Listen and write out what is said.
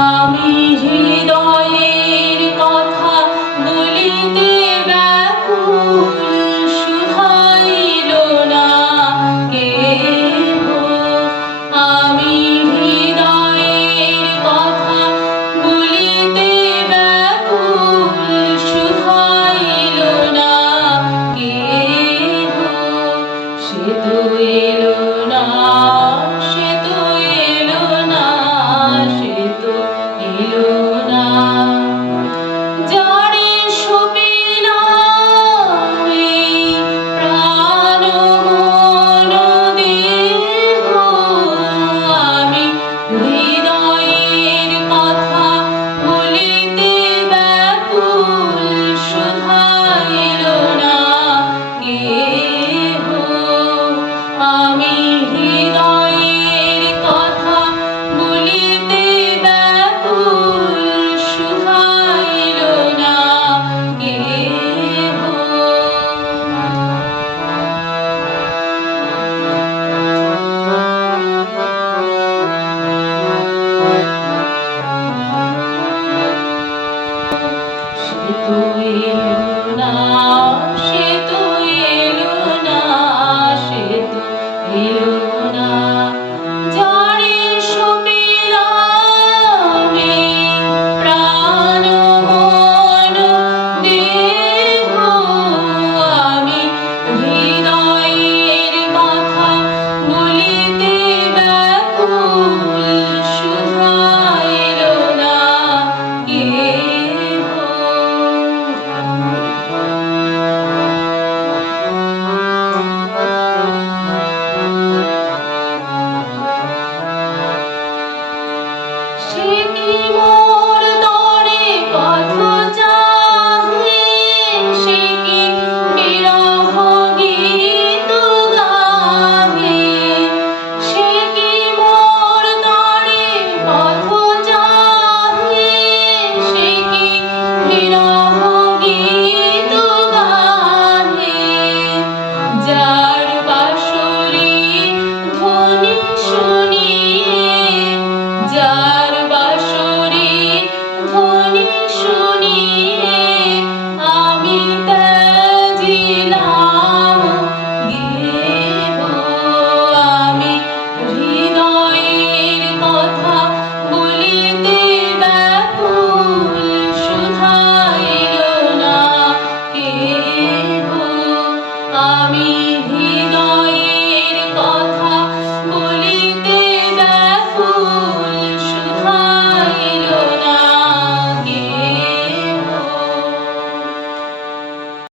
আমি হৃদয়ের কথা বলিতে